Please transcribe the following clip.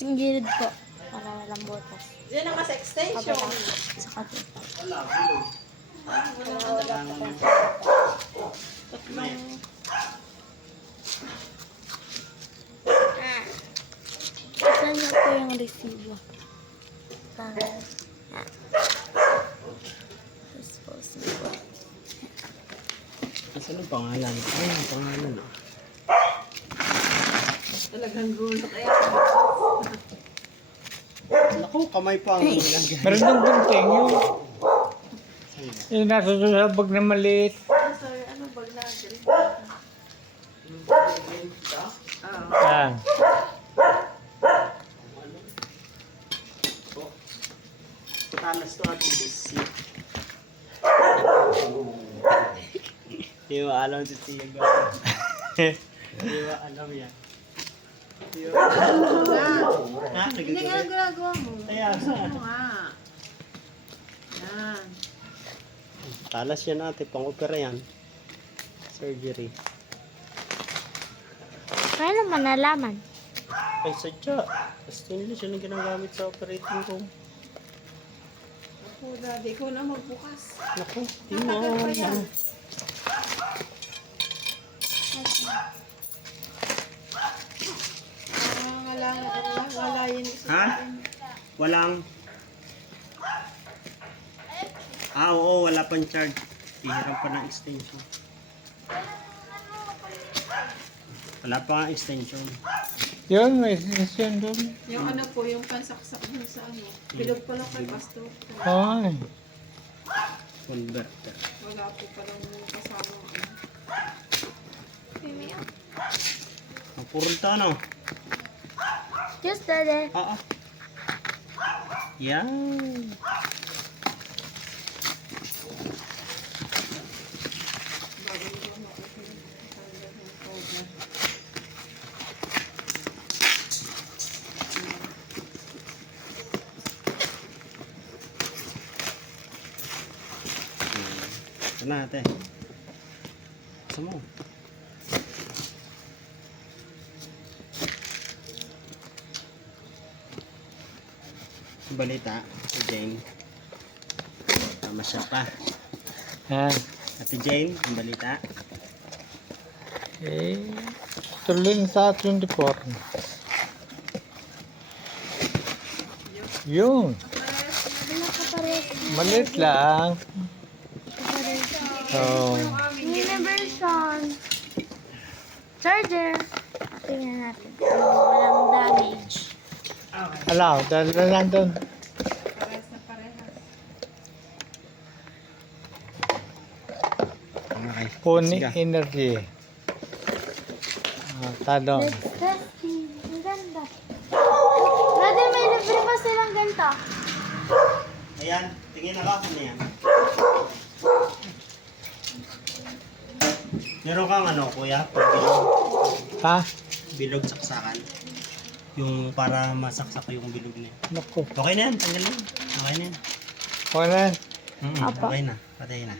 Kasing gilid po. Para walang butas. Yan ang mas extension. Sa kapit. Wala Saan niyo po yung resibo? Para dispose niyo po. Asan ang pangalan? Ay, ang pangalan. Talagang gulo kaya. Naku, kamay pa ang nilagay. Meron ng gunting yung nasa sabag na maliit. Sorry, ano bag na green? Ah. Talas to ating bisi. Di ba alam si Tia Gawa? Di ba alam yan? Di ba ha? Hindi ka lang ginagawa mo. Kaya Ano nga? Yan. talas yan ate, pang-opera yan. Surgery. Kaya naman nalaman. Ay, sadya. Stainless yun ang ginagamit sa operating room. Ako, daddy, ikaw na magbukas. Naku, di Matagal pa yan. mo. Wala yun. Ha? Walang... oo, wala pang charge. Hihiram pa ng extension. Wala pa nga extension. Yun, may sisyon doon. Yung ano po, yung pansaksak dun sa ano. Bilog pa lang kay Pastor. Ay. Converter. Wala po palang kasama. Ang purunta, no? Just daddy. Oo. Yan. Ito na, ate. Gusto mo? Balita, si Jane. Tama siya pa. Ha? Ate Jane, ang balita. Eh, tuloy sa 24. Yun. Wala ka pa rin. Maliit lang. Oh. Universion. Charger. Tingnan natin. Walang damage. Alaw, dahil na lang doon. Parehas na parehas. Okay. Pony Sige. energy. Tanong. Let's testing. Ang ganda. Dati may libre pa silang ganito. Ayan, tingin ako kung ano yan. Meron kang ano, kuya? Bilog, Ha? bilog saksakan. Yung para masaksak yung bilog niya. Naku. Okay na yan, tanggal na yan. Okay na yan. Wala. Apa. Okay na, patay na.